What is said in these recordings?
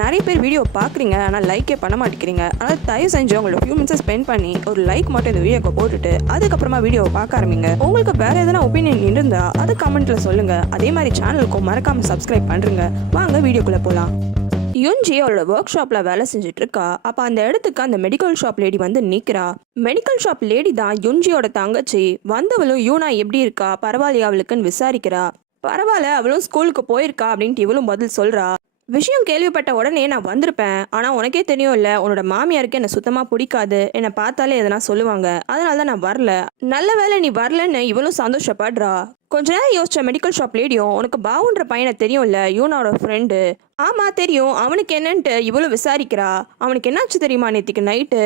நிறைய பேர் வீடியோ பார்க்குறீங்க, ஆனால் லைக்கே பண்ண மாட்டேங்கிறீங்க. ஆனால் தயவு செஞ்சு உங்களோட ஃபியூ மினிட்ஸ் ஸ்பெண்ட் பண்ணி ஒரு லைக் மட்டும் இந்த வீடியோக்கு போட்டுட்டு அதுக்கப்புறமா வீடியோவை பார்க்க ஆரம்பிங்க. உங்களுக்கு வேற எதனா ஒப்பீனியன் இருந்தால் அதை கமெண்ட்ல சொல்லுங்க. அதே மாதிரி சேனலுக்கும் மறக்காம சப்ஸ்கிரைப் பண்ணுங்க. வாங்க வீடியோக்குள்ள போகலாம். யுன்ஜி அவளோட ஒர்க் ஷாப்ல வேலை செஞ்சுட்டு இருக்கா. அப்ப அந்த இடத்துக்கு அந்த மெடிக்கல் ஷாப் லேடி வந்து நிக்கிறா. மெடிக்கல் ஷாப் லேடி தான் யுன்ஜியோட தங்கச்சி. வந்தவளும் யூனா எப்படி இருக்கா, பரவாயில்லையா அவளுக்குன்னு விசாரிக்கிறா. பரவாயில்ல, அவளும் ஸ்கூலுக்கு போயிருக்கா அப்படின்ட்டு இவளும் பதில் சொல்றா. விஷயம் கேள்விப்பட்ட உடனே நான் வந்திருப்பேன், ஆனா உனக்கே தெரியும் இல்ல, உன்னோட மாமியாருக்கு என்ன சுத்தமா பிடிக்காது, என்னை பார்த்தாலே எதனா சொல்லுவாங்க, அதனால தான் நான் வரல. நல்ல வேலை நீ வரலன்னு இவளும் சந்தோஷப்படுறா. கொஞ்ச நேரம் யோசிச்ச மெடிக்கல் ஷாப் லேடியும், உனக்கு பாவுன்ற பையனை தெரியும்ல, யூனாவோட ஃப்ரெண்டு. ஆமா தெரியும், அவனுக்கு என்னன்ட்டு இவளும் விசாரிக்கிறா. அவனுக்கு என்னாச்சு தெரியுமா, நேத்திக்கு நைட்டு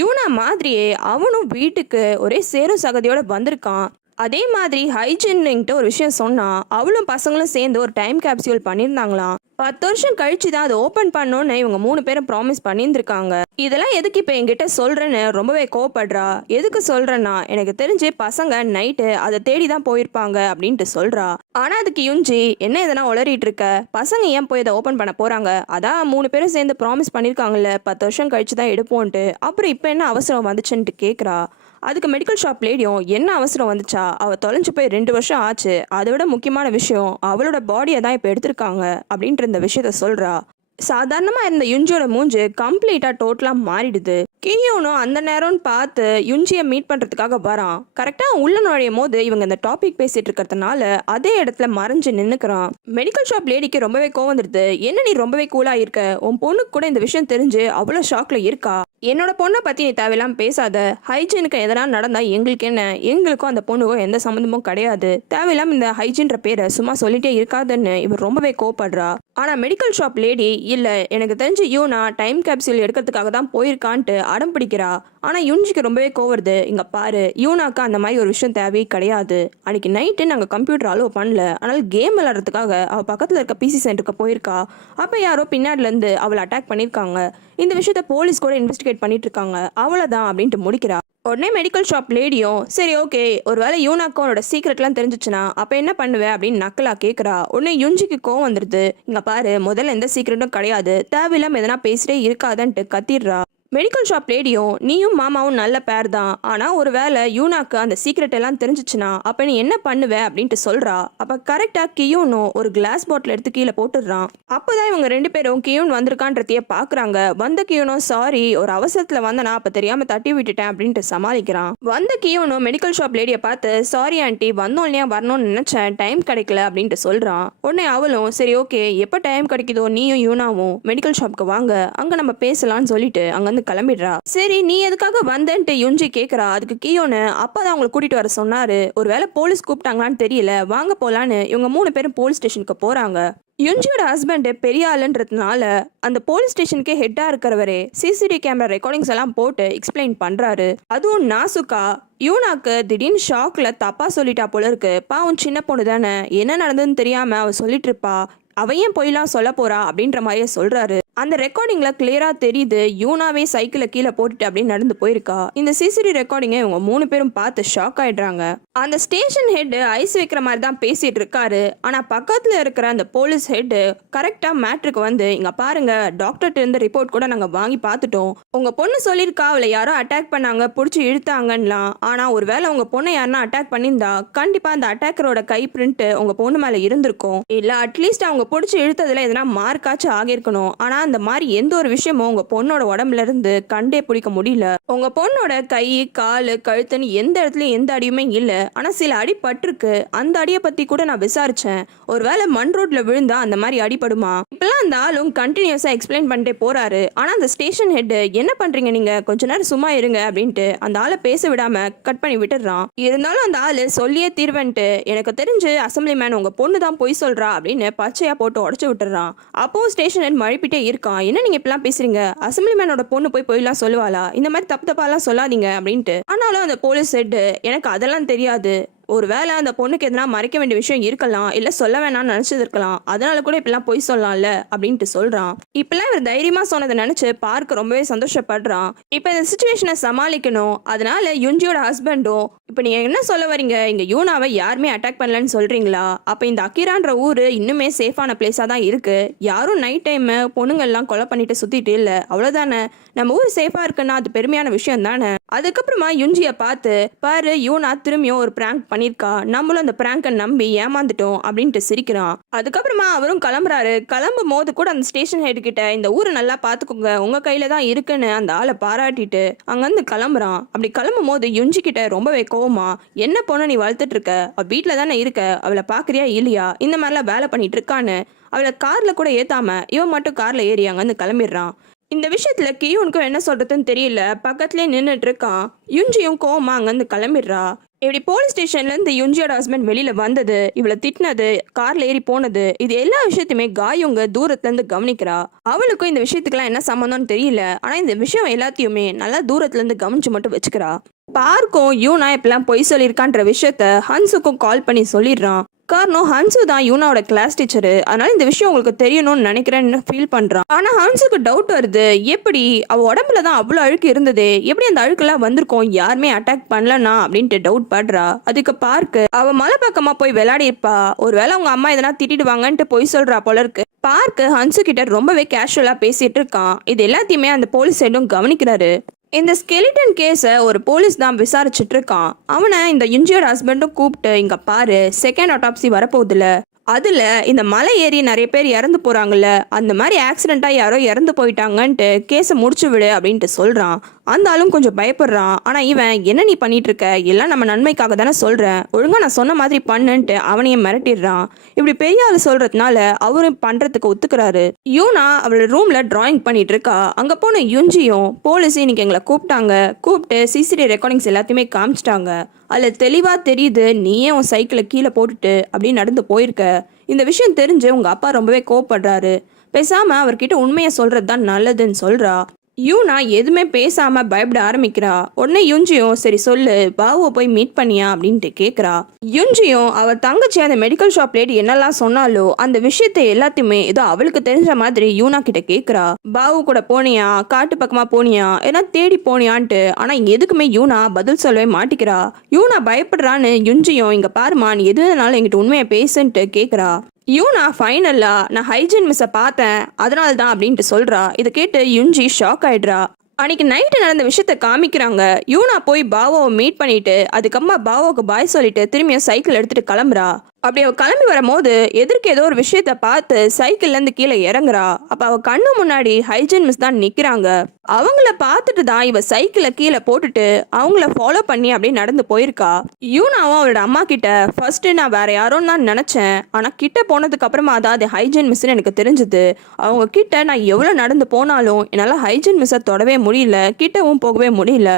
யூனா மாதிரியே அவனும் வீட்டுக்கு ஒரே சேரும் சகதியோட வந்திருக்கான். அதே மாதிரி ஹைஜீன்ட்டு ஒரு விஷயம் சொன்னா, அவளும் பசங்களும் சேர்ந்து ஒரு டைம் கேப்சியூல் பண்ணியிருந்தாங்களாம். 10 வருஷம் கழிச்சு தான் அதை ஓப்பன் பண்ணோன்னு இவங்க 3 பேரும் ப்ராமிஸ் பண்ணியிருந்திருக்காங்க. இதெல்லாம் எதுக்கு இப்போ என்கிட்ட சொல்றேன்னு ரொம்பவே கோவப்படுறா. எதுக்கு சொல்றேன்னா, எனக்கு தெரிஞ்சு பசங்க நைட்டு அதை தேடி தான் போயிருப்பாங்க அப்படின்ட்டு சொல்றா. ஆனா அதுக்கு யுன்ஜி, என்ன எதனா உளறிட்டு இருக்க, பசங்க ஏன் போய் இதை ஓப்பன் பண்ண போறாங்க, அதான் 3 பேரும் சேர்ந்து ப்ராமிஸ் பண்ணியிருக்காங்கல்ல 10 வருஷம் கழிச்சு தான் எடுப்போன்ட்டு, அப்புறம் இப்போ என்ன அவசரம் வந்துச்சுன்ட்டு கேட்குறா. அதுக்கு மெடிக்கல் ஷாப் லேடியும், என்ன அவசரம் வந்துச்சா, அவள் தொலைஞ்சு போய் 2 வருஷம் ஆச்சு, அதை விட முக்கியமான விஷயம் அவளோட பாடியை தான் இப்போ எடுத்திருக்காங்க அப்படின்ற இந்த விஷயத்த சொல்றா. சாதாரணமாக இருந்த யுன்ஜியோட மூஞ்சு கம்ப்ளீட்டாக டோட்டலாக மாறிடுது. கியோனும் அந்த நேரம்னு பார்த்து யுன்ஜியை மீட் பண்ணுறதுக்காக வரான். கரெக்டாக உள்ள நுழையும் போது இவங்க இந்த டாபிக் பேசிட்டு இருக்கிறதுனால அதே இடத்துல மறைஞ்சு நின்றுக்கிறான். மெடிக்கல் ஷாப் லேடிக்கு ரொம்பவே கோவம் வந்துடுது. என்ன நீ ரொம்பவே கூலாக இருக்க, உன் பொண்ணுக்கு கூட இந்த விஷயம் தெரிஞ்சு அவ்வளோ ஷாக்ல இருக்கா. என்னோட பொண்ணை பற்றி நீ தேவையில்லாமல் பேசாத. ஹைஜீனுக்கு எதனா நடந்தால் எங்களுக்கு என்ன, எங்களுக்கும் அந்த பொண்ணுக்கும் எந்த சம்மந்தமும் கிடையாது. தேவையில்லாமல் இந்த ஹைஜீன்ற பேரை சும்மா சொல்லிட்டே இருக்காதுன்னு இவர் ரொம்பவே கோவப்படுறா. ஆனால் மெடிக்கல் ஷாப் லேடி, இல்லை எனக்கு தெரிஞ்சு யூனா டைம் கேப்சூல் எடுக்கிறதுக்காக தான் போயிருக்கான்ட்டு அடம் பிடிக்கிறா. ஆனால் யுன்ஜிக்கு ரொம்பவே கோவருது. இங்கே பாரு, யூனாக்கு அந்த மாதிரி ஒரு விஷயம் தேவையே கிடையாது. அன்னைக்கு நைட்டு நாங்கள் கம்ப்யூட்டர் அலோவ் பண்ணல, ஆனால் கேம் விளையாடுறதுக்காக அவள் பக்கத்தில் இருக்க பிசி சென்டருக்கு போயிருக்கா. அப்போ யாரோ பின்னாடிலேருந்து அவளை அட்டாக் பண்ணியிருக்காங்க. இந்த விஷயத்த போலீஸ் கூட இன்வெஸ்டிகேட் பண்ணிட்டு இருக்காங்க, அவ்வளோதான் அப்படின்ட்டு முடிக்கிறா. உடனே மெடிக்கல் ஷாப் லேடியும், சரி ஓகே, ஒருவேளை யூனாக்கும் அவனோட சீக்ரெட்லாம் தெரிஞ்சிச்சுன்னா அப்போ என்ன பண்ணுவேன் அப்படின்னு நக்கலா கேட்குறா. உடனே யுன்ஜிக்கு கோவம் வந்துடுது. இங்கே பாரு, முதல்ல எந்த சீக்ரெட்டும் கிடையாது, தேவையில்லாமல் எதனா பேசிட்டே இருக்காதன்ட்டு கத்திடுறா. மெடிக்கல் ஷாப் லேடியும், நீயும் மாமாவும் நல்ல பேர் தான், ஆனால் ஒரு வேளை யூனாக்கு அந்த சீக்ரெட் எல்லாம் தெரிஞ்சிச்சுன்னா அப்போ நீ என்ன பண்ணுவ அப்படின்ட்டு சொல்கிறா. அப்போ கரெக்டாக கியூனும் ஒரு கிளாஸ் பாட்டில் எடுத்து கீழே போட்டுடுறான். அப்போதான் இவங்க 2 பேரும் கியூன் வந்திருக்கான்றதையே பார்க்குறாங்க. வந்த கியூனும், சாரி ஒரு அவசரத்தில் வந்தனா அப்போ தெரியாமல் தட்டி விட்டுட்டேன் அப்படின்ட்டு சமாளிக்கிறான். வந்த கியூனும் மெடிக்கல் ஷாப் லேடியை பார்த்து, சாரி ஆண்டி, வந்தோம் இல்லையா, வரணும்னு நினச்சேன், டைம் கிடைக்கல அப்படின்ட்டு சொல்கிறான். உடனே அவளும், சரி ஓகே, எப்போ டைம் கிடைக்குதோ நீயும் யூனாவும் மெடிக்கல் ஷாப்புக்கு வாங்க, அங்கே நம்ம பேசலாம்னு சொல்லிட்டு அங்கேருந்து கிளம்பிடுறா. சரி நீ எதுக்காக வந்தேன்ட்டு யுன்ஜி கேக்குறா. அதுக்கு கியோனு, அப்பதான் அவங்களை கூட்டிட்டு வர சொன்னாரு, ஒருவேளை போலீஸ் கூப்பிட்டாங்களான்னு தெரியல, வாங்க போலான்னு இவங்க 3 பேரும் போலீஸ் ஸ்டேஷனுக்கு போறாங்க. யுன்ஜியோட ஹஸ்பண்ட் பெரிய ஆளுன்றதுனால அந்த போலீஸ் ஸ்டேஷனுக்கே ஹெட்டா இருக்கிறவரே சிசிடிவி கேமரா ரெக்கார்டிங்ஸ் எல்லாம் போட்டு எக்ஸ்பிளைன் பண்றாரு. அதுவும் நாசுகா யூனாக்கு திடீர்னு ஷாக்ல தப்பா சொல்லிட்டா போல இருக்கு. பாவம் சின்ன பொண்ணு தானே, என்ன நடந்ததுன்னு தெரியாம அவ சொல்லிட்டு இருப்பா, அவ ஏன் போயெல்லாம் சொல்ல போறா அப்படின்ற மாதிரியே சொல்றாரு. அந்த ரெக்கார்டிங்ல கிளியரா தெரியுது யூனாவே சைக்கிளை கீழே போட்டுட்டு அப்படின்னு நடந்து போயிருக்கா. இந்த சிசிடிவி ரெக்கார்டிங்கை இவங்க 3 பேரும் பார்த்து ஷாக் ஆயிடுறாங்க. அந்த ஸ்டேஷன் ஹெட் ஐஸ் வைக்கிற மாதிரி தான் பேசிட்டு இருக்காரு. ஆனா பக்கத்துல இருக்கிற அந்த போலீஸ் ஹெட் கரெக்டா மேட்ருக்கு வந்து, இங்க பாருங்க, டாக்டர்கிட்ட இருந்த ரிப்போர்ட் கூட நாங்க வாங்கி பார்த்துட்டோம், உங்க பொண்ணு சொல்லியிருக்கா அவளை யாரோ அட்டாக் பண்ணாங்க, பிடிச்சி இழுத்தாங்கலாம். ஆனா ஒருவேளை உங்க பொண்ணை யாருன்னா அட்டாக் பண்ணியிருந்தா கண்டிப்பா அந்த அட்டாக்கரோட கை பிரிண்ட் உங்க பொண்ணு மேல இருந்திருக்கும், இல்ல அட்லீஸ்ட் அவங்க பிடிச்சி இழுத்ததுல எதனா மார்க்காச்சும் ஆகியிருக்கணும். ஆனா அந்த மாதிரி எந்த ஒரு விஷயமும் உங்க பொண்ணோட உடம்புல இருந்து கண்டே பிடிக்க முடியல. உங்க பொண்ணோட கை, காலு, கழுத்துன்னு எந்த இடத்துலயும் எந்த அடியுமே இல்ல. ஆனா சில அடி பட்டிருக்கு. அந்த அடியை பத்தி கூட நான் விசாரிச்சேன். ஒருவேளை மண் ரோட்ல விழுந்தா அந்த மாதிரி அடிபடுமா, இப்பெல்லாம் அந்த ஆளும் கண்டினியூஸா எக்ஸ்பிளைன் பண்ணிட்டே போறாரு. ஆனா அந்த ஸ்டேஷன் ஹெட், என்ன பண்றீங்க நீங்க, கொஞ்ச நேரம் சும்மா இருங்க அப்படின்ட்டு அந்த ஆளை பேச விடாம கட் பண்ணி விட்டுறான். இருந்தாலும் அந்த ஆளு சொல்லியே தீர்வன்ட்டு, எனக்கு தெரிஞ்சு அசம்பிளி மேன் உங்க பொண்ணு தான் பொய் சொல்றா அப்படின்னு பச்சையா போட்டு உடச்சு விட்டுறான். அப்போ ஸ்டேஷன் ஹெட் மழுப்பிட்டே இருக்கான், என்ன நீங்க இப்பெல்லாம் பேசுறீங்க, அசம்பிளி மேனோட பொண்ணு போய் பொய்லாம் சொல்லுவாளா, இந்த மாதிரி தப்பு தப்பாலாம் சொல்லாதீங்க அப்படின்ட்டு. ஆனாலும் அந்த போலீஸ் ஹெட், எனக்கு அதெல்லாம் தெரியாது, ஒருவேளை அந்த பொண்ணுக்கு எதனா மறைக்க வேண்டிய விஷயம் இருக்கலாம், இல்ல சொல்ல வேணாம்னு நினைச்சது இருக்கலாம், அதனால கூட இப்பெல்லாம் பொய் சொல்லலாம்ல அப்படின்ட்டு சொல்றான். இப்பெல்லாம் இவர் தைரியமா சொன்னதை நினைச்சு பார்க்க ரொம்பவே சந்தோஷப்படுறான். இப்ப இந்த சுச்சுவேஷனை சமாளிக்கணும், அதனால யுஞ்சியோட ஹஸ்பண்டும் இப்ப நீங்க என்ன சொல்ல வரீங்க, இங்க யூனாவை யாருமே அட்டாக் பண்ணலன்னு சொல்றீங்களா? அப்ப இந்த அகிரான்ற ஊரு இன்னுமே சேஃபான பிளேஸா தான் இருக்கு, யாரும் நைட் டைம் பொண்ணுங்க எல்லாம் கொலை பண்ணிட்டு சுத்திட்டு இல்ல, அவ்வளவுதானே? நம்ம ஊர் சேஃபா இருக்குன்னா அது பெருமையான விஷயம் தானே. அதுக்கப்புறமா யுஞ்சிய பார்த்து பாரு, யூனா திரும்பியும் ஒரு பிராங்க் பண்ணிருக்கா, நம்மளும் அந்த பிராங்கை நம்பி ஏமாந்துட்டோம் அப்படின்ட்டு சிரிக்கிறான். அதுக்கப்புறமா அவரும் கிளம்புறாரு. கிளம்பும் போது கூட அந்த ஸ்டேஷன் ஹெட் கிட்ட இந்த ஊரை நல்லா பாத்துக்கோங்க, உங்க கையில தான் இருக்குன்னு அந்த ஆளை பாராட்டிட்டு அங்கிருந்து கிளம்புறான். அப்படி கிளம்பும் போது யுஞ்சி கிட்ட ரொம்பவே கோவமா, என்ன பொண்ணு நீ வளர்த்துட்டு இருக்க, அவ வீட்டுல தானே இருக்க, அவளை பாக்குறியா இல்லையா, இந்த மாதிரிலாம் வேலை பண்ணிட்டு இருக்கான்னு அவளை கார்ல கூட ஏத்தாம இவன் மட்டும் கார்ல ஏறி அங்கிருந்து கிளம்பிடுறான். இந்த விஷயத்துல கியூனுக்கும் என்ன சொல்றதுன்னு தெரியல, பக்கத்துலயே நின்றுட்டு இருக்கான். யுஞ்சியும் கோவமா அங்கிருந்து கிளம்பிடுறா. இப்படி போலீஸ் ஸ்டேஷன்ல இருந்து யுஞ்சியோட ஹஸ்பண்ட் வெளியில வந்தது, இவளை திட்டினது, கார்ல ஏறி போனது, இது எல்லா விஷயத்தையுமே காயுங்க தூரத்துல இருந்து கவனிக்கிறா. அவளுக்கும் இந்த விஷயத்துக்குலாம் என்ன சம்பந்தம்னு தெரியல, ஆனா இந்த விஷயம் எல்லாத்தையுமே நல்லா தூரத்துல இருந்து கவனிச்சு மட்டும் வச்சுக்கிறா. பார்க்கும் யூனா இப்பெல்லாம் பொய் சொல்லியிருக்கான்ற விஷயத்த ஹன்ஸுக்கும் கால் பண்ணி சொல்லிடுறான். காரணம் ஹன்சு தான் யூனாவோட கிளாஸ் டீச்சரு, அதனால இந்த விஷயம் உங்களுக்கு தெரியணும்னு நினைக்கிறேன்னு ஃபீல் பண்றான். ஆனா ஹன்ஸுக்கு டவுட் வருது, எப்படி அவ உடம்புல தான் அவ்வளவு அழுக்கு இருந்தது, எப்படி அந்த அழுக்கெல்லாம் வந்திருக்கும், யாருமே அட்டாக் பண்ணலனா அப்படின்ட்டு டவுட் படுறா. அதுக்கு பார்க்கு அவ மலை பக்கமா போய் விளையாடி இருப்பா, ஒருவேளை அவங்க அம்மா எதனா திட்டிடுவாங்கன்ட்டு பொய் சொல்றா போல இருக்கு. பார்க்கு ஹன்சு கிட்ட ரொம்பவே கேஷுவலா பேசிட்டு இருக்கான். இது எல்லாத்தையுமே அந்த போலீஸ் சைடும் கவனிக்கிறாரு. இந்த ஸ்கெலிட்டன் கேஸை ஒரு போலீஸ் தான் விசாரிச்சுட்டு இருக்கான். அவனை இந்த யுஞ்சியோட ஹஸ்பண்டும் கூப்பிட்டு, இங்க பாரு, செகண்ட் ஆட்டாப்சி வரப்போகுதுல, அதுல இந்த மலை ஏறி நிறைய பேர் இறந்து போறாங்கல்ல, அந்த மாதிரி ஆக்சிடென்ட்டா யாரோ இறந்து போயிட்டாங்கன்ட்டு கேஸை முடிச்சு விடு அப்படின்ட்டு சொல்றான். அந்த ஆளும் கொஞ்சம் பயப்படுறான். ஆனா இவன், என்ன நீ பண்ணிட்டு இருக்க, எல்லாம் நம்ம நன்மைக்காக தானே சொல்றேன், ஒழுங்கா நான் சொன்ன மாதிரி பண்ணுன்ட்டு அவனையும் மிரட்டிடுறான். இப்படி பெரிய ஆள் சொல்றதுனால அவரும் பண்றதுக்கு ஒத்துக்கிறாரு. யூனா அவளோட ரூம்ல டிராயிங் பண்ணிட்டு இருக்கா. அங்க போன யுஞ்சியும், போலீஸ் இன்னைக்கு எங்களை கூப்பிட்டு சிசிடிவி ரெக்கார்டிங்ஸ் எல்லாத்தையுமே காமிச்சிட்டாங்க, அதில் தெளிவாக தெரியுது நீயே உன் சைக்கிளை கீழே போட்டுட்டு அப்படியே நடந்து போயிருக்க. இந்த விஷயம் தெரிஞ்சு உங்கள் அப்பா ரொம்பவே கோவப்படுறாரு, பேசாமல் அவர்கிட்ட உண்மையை சொல்கிறது தான் நல்லதுன்னு சொல்கிறா. யூனா எதுவுமே பேசாம பயப்பட ஆரம்பிக்கிறா. உடனே யுஞ்சியும், சரி சொல்லு, பாவுவை போய் மீட் பண்ணியா அப்படின்ட்டு கேட்குறா. யுஞ்சியும் அவர் தங்கச்சி அந்த மெடிக்கல் ஷாப் லேடி என்னெல்லாம் சொன்னாலோ அந்த விஷயத்தை எல்லாத்தையுமே ஏதோ அவளுக்கு தெரிஞ்ச மாதிரி யூனா கிட்ட கேட்குறா. பாவு கூட போனியா, காட்டு பக்கமா போனியா, ஏன்னா தேடி போனியான்ட்டு. ஆனா எதுக்குமே யூனா பதில் சொல்லவே மாட்டிக்கிறா. யூனா பயப்படுறான்னு யுஞ்சியும், இங்க பாருமா, நீ எதுனாலும் என்கிட்ட உண்மையை பேசுன்ட்டு கேட்குறா. யூனா ஃபைனலா, நான் ஹைஜீன் மிஸ்ஸை பார்த்தேன் அதனால தான் அப்படின்ட்டு சொல்றா. இதை கேட்டு யுஞ்சி ஷாக் ஆயிடுறா. அன்னைக்கு நைட்டு நடந்த விஷயத்த காமிக்கிறாங்க. யூனா போய் பாவோவை மீட் பண்ணிட்டு அதுக்கப்புறமா பாவோவுக்கு பாய் சொல்லிட்டு திரும்பியும் சைக்கிள் எடுத்துட்டு கிளம்புறா. அப்படி அவ கிளம்பி வரும்போது எதிர்க்கு ஏதோ ஒரு விஷயத்த பார்த்து சைக்கிள்ல இருந்து கீழே இறங்குறா. அப்ப அவ கண்ணு முன்னாடி ஹைஜீன் மிஸ் தான் நிக்கிறாங்க. அவங்கள பார்த்துட்டு தான் இவ சைக்கிளை கீழே போட்டுட்டு அவங்கள ஃபாலோ பண்ணி அப்படியே நடந்து போயிருக்கா. யூனாவும் அவளோட அம்மா கிட்ட, ஃபர்ஸ்ட் நான் வேற யாரும் தான் நினைச்சேன், ஆனா கிட்ட போனதுக்கு அப்புறமா தான் அது ஹைஜீன் மிஸ்ன்னு எனக்கு தெரிஞ்சது. அவங்க கிட்ட நான் எவ்வளவு நடந்து போனாலும் என்னால ஹைஜீன் மிஸ்ஸை தொடவே முடியல, கிட்டவும் போகவே முடியல.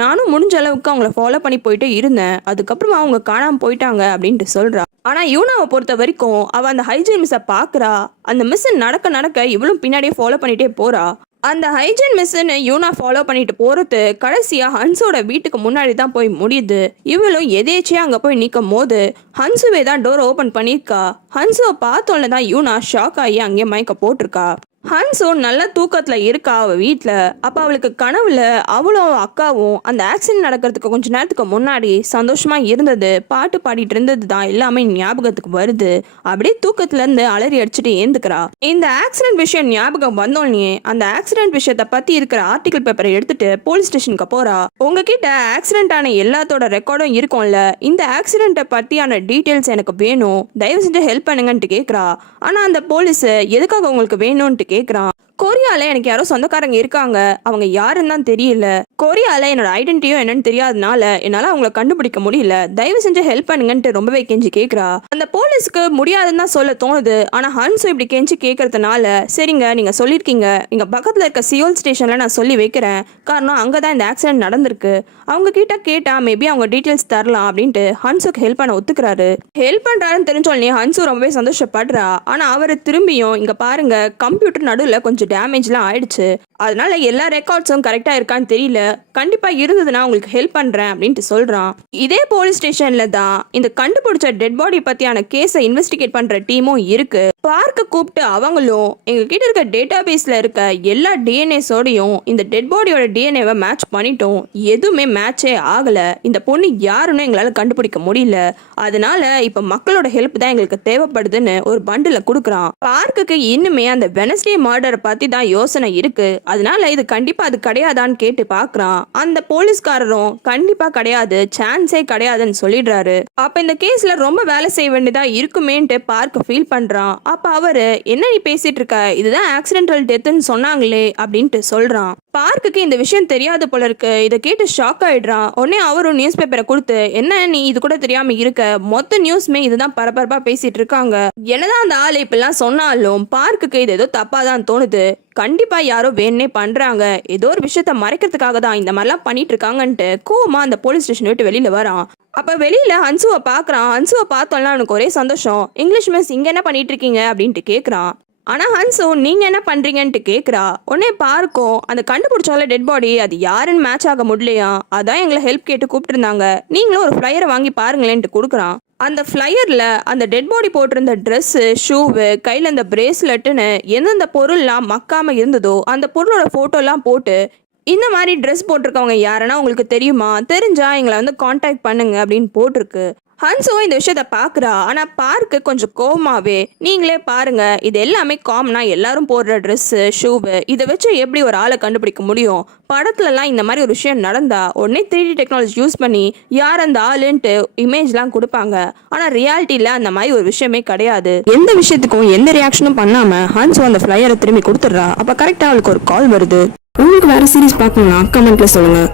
நானும் முடிஞ்ச அளவுக்கு அவங்கள ஃபாலோ பண்ணி போயிட்டே இருந்தேன், அதுக்கப்புறமா அவங்க காணாம போயிட்டாங்க அப்படின்ட்டு சொல்றா. ஆனா யூனாவை பொறுத்த வரைக்கும் அவ அந்த ஹைஜீன் மிஸ்ஸை பாக்குறா. அந்த மிஸ் நடக்க இவளும் பின்னாடியே ஃபாலோ பண்ணிட்டே போறா. அந்த ஹைஜீன் மிஸ்ன்னு யூனா ஃபாலோ பண்ணிட்டு போறது கடைசியா ஹன்ஸோட வீட்டுக்கு முன்னாடி தான் போய் முடியுது. இவளும் எதேச்சியா அங்க போய் நிற்கும் போது ஹன்சுவே தான் டோர் ஓபன் பண்ணிருக்கா. ஹன்சுவை பார்த்தோன்னு தான் யூனா ஷாக் ஆகி அங்கேயே மயக்க போட்டிருக்கா. ஹன்சோ நல்ல தூக்கத்துல இருக்கா அவ வீட்டுல. அப்ப அவளுக்கு கனவுல அவளும் அக்காவும் அந்த ஆக்சிடென்ட் நடக்கிறதுக்கு கொஞ்ச நேரத்துக்கு முன்னாடி சந்தோஷமா இருந்தது, பாட்டு பாடிட்டு இருந்தது தான் எல்லாமே ஞாபகத்துக்கு வருது. அப்படியே தூக்கத்துல இருந்து அலறி அடிச்சுட்டு ஏந்துக்கிறா. இந்த ஆக்சிடென்ட் விஷயம் ஞாபகம் வந்தோடனே அந்த ஆக்சிடென்ட் விஷயத்த பத்தி இருக்கிற ஆர்டிகல் பேப்பரை எடுத்துட்டு போலீஸ் ஸ்டேஷனுக்கு போறா. உங்ககிட்ட ஆக்சிடென்ட் ஆன எல்லாத்தோட ரெக்கார்டும் இருக்கும்ல, இந்த ஆக்சிடென்ட்டை பத்தியான டீட்டெயில்ஸ் எனக்கு வேணும், தயவு செஞ்சு ஹெல்ப் பண்ணுங்கன்ட்டு கேட்குறா. ஆனா அந்த போலீஸ் எதுக்காக உங்களுக்கு வேணும்ன்ட்டு கேட்குறான். கொரியால எனக்கு யாரோ சொந்தக்காரங்க இருக்காங்க, அவங்க யாருன்னு தான் தெரியல, கொரியால என்னோட ஐடென்டிட்டியும் என்னன்னு தெரியாதனால என்னால அவங்கள கண்டுபிடிக்க முடியல, தயவு செஞ்சு ஹெல்ப் பண்ணுங்கன்ட்டு ரொம்பவே கெஞ்சி கேட்குறா. அந்த போலீஸ்க்கு முடியாதுன்னு தான் சொல்ல தோணுது. ஆனா ஹன்சு இப்படி கெஞ்சி கேட்கறதுனால, சரிங்க நீங்க சொல்லியிருக்கீங்க, இங்க பக்கத்துல இருக்க சியோல் ஸ்டேஷன்ல நான் சொல்லி வைக்கிறேன், காரணம் அங்கதான் இந்த ஆக்சிடென்ட் நடந்திருக்கு, அவங்க கிட்ட கேட்டா மேபி அவங்க டீட்டெயில்ஸ் தரலாம் அப்படின்ட்டு ஹன்சுக்கு ஹெல்ப் பண்ண ஒத்துக்கிறாரு. ஹெல்ப் பண்றாருன்னு தெரிஞ்சோடனே ஹன்சு ரொம்பவே சந்தோஷப்படுறா. ஆனா அவரு திரும்பியும், இங்க பாருங்க, கம்ப்யூட்டர் நடுவில் கொஞ்சம் டேமேஜ் டேமேஜ்லாம் ஆயிடுச்சு. அதனால எல்லா ரெக்கார்ட்ஸும் கரெக்டா இருக்கான்னு தெரியல. கண்டிப்பா இருந்ததுன்னா உங்களுக்கு ஹெல்ப் பண்றேன் அப்படின்ட்டு சொல்றான். இதே போலீஸ் ஸ்டேஷன்ல தான் இந்த கண்டுபிடிச்ச டெட் பாடி பத்தியான கேஸை இன்வெஸ்டிகேட் பண்ற டீமும் இருக்கு. பார்க்க கூப்பிட்டு அவங்களும் எங்க கிட்ட இருக்க டேட்டா பேஸ்ல இருக்க எல்லா டிஎன்ஏஸோடையும் இந்த டெட் பாடியோட டிஎன்ஏவை மேட்ச் பண்ணிட்டோம். எதுவுமே மேட்சே ஆகல. இந்த பொண்ணு யாருன்னு எங்களால கண்டுபிடிக்க முடியல. அதனால இப்ப மக்களோட ஹெல்ப் தான் எங்களுக்கு தேவைப்படுதுன்னு ஒரு பண்டில கொடுக்குறான். பார்க்குக்கு இன்னுமே அந்த வெனஸ்டே மர்டரை பத்தி தான் யோசனை இருக்கு. அதனால இது கண்டிப்பா அது கிடையாதான்னு கேட்டு பாக்குறான். அந்த போலீஸ்காரரும் கண்டிப்பா கிடையாது, சான்ஸே கிடையாதுன்னு சொல்லிடுறாரு. அப்ப இந்த கேஸ்ல ரொம்ப வேலை செய்ய வேண்டியதா இருக்குமேன்ட்டு பார்க்க ஃபீல் பண்றான். அப்ப அவரு என்ன நீ பேசிட்டு இருக்க, இதுதான் ஆக்சிடென்டல் டெத்ன்னு சொன்னாங்களே அப்படின்ட்டு சொல்றான். பார்க்குக்கு இந்த விஷயம் தெரியாது போல இருக்கு. இதை கேட்டு ஷாக் ஆயிடுறான். உடனே அவரும் நியூஸ் பேப்பரை கொடுத்து என்ன நீ இது கூட தெரியாம இருக்க, மொத்த நியூஸ்மே இதுதான் பரபரப்பா பேசிட்டு இருக்காங்க. என்னதான் அந்த ஆள் இப்பெல்லாம் சொன்னாலும் பார்க்குக்கு இது ஏதோ தப்பா தான் தோணுது. கண்டிப்பா யாரோ வேணே பண்றாங்க, ஏதோ ஒரு விஷயத்த மறைக்கிறதுக்காக தான் இந்த மாதிரிலாம் பண்ணிட்டு இருக்காங்கன்ட்டு கோவமா அந்த போலீஸ் ஸ்டேஷன் விட்டு வெளியில வரான். அப்ப வெளியில ஹன்சுவை பாக்குறான். ஹன்சுவை பார்த்தோம்னா அவனுக்கு ஒரே சந்தோஷம். இங்கிலீஷ் மிஸ் இங்க என்ன பண்ணிட்டு இருக்கீங்க அப்படின்ட்டு கேக்குறான். ஆனா ஹன்சு நீங்க என்ன பண்றீங்கன்ட்டு கேக்குறா. உடனே பார்க்கும் அந்த கண்டுபிடிச்சால டெட் பாடி அது யாருன்னு மேட்ச் ஆக முடியலையா, அதான் எங்களை ஹெல்ப் கேட்டு கூப்பிட்டு இருந்தாங்க, நீங்களும் ஒரு ஃபிளையரை வாங்கி பாருங்களேன்ட்டு கொடுக்குறான். அந்த ஃப்ளையரில் அந்த டெட் பாடி போட்டிருந்த ட்ரெஸ்ஸு, ஷூவு, கையில் அந்த பிரேஸ்லெட்டுன்னு எந்தெந்த பொருள்லாம் மக்காமல் இருந்ததோ அந்த பொருளோட ஃபோட்டோலாம் போட்டு இந்த மாதிரி ட்ரெஸ் போட்டிருக்கவங்க யாருன்னா உங்களுக்கு தெரியுமா, தெரிஞ்சா எங்களை வந்து காண்டாக்ட் பண்ணுங்க அப்படின்னு போட்டிருக்கு. ஹன்சுவும் இந்த விஷயத்த பார்க்குறா. ஆனால் பார்க்கு கொஞ்சம் கோவமாவே நீங்களே பாருங்க, இது எல்லாமே காமனாக எல்லாரும் போடுற ட்ரெஸ்ஸு, ஷூவு, இதை வச்சு எப்படி ஒரு ஆளை கண்டுபிடிக்க முடியும்? படத்துலலாம் இந்த மாதிரி ஒரு விஷயம் நடந்தா உடனே 3D டெக்னாலஜி யூஸ் பண்ணி யார் அந்த ஆளுன்ட்டு இமேஜ்லாம் கொடுப்பாங்க. ஆனால் ரியாலிட்டியில் அந்த மாதிரி ஒரு விஷயமே கிடையாது. எந்த விஷயத்துக்கும் எந்த ரியாக்ஷனும் பண்ணாமல் ஹன்சு அந்த ஃப்ளையரை திரும்பி கொடுத்துட்றா. அப்போ கரெக்டாக அவளுக்கு ஒரு கால் வருது. உங்களுக்கு வேறு சீரிஸ் பார்க்கணும்னா கமெண்ட்டில் சொல்லுங்கள்.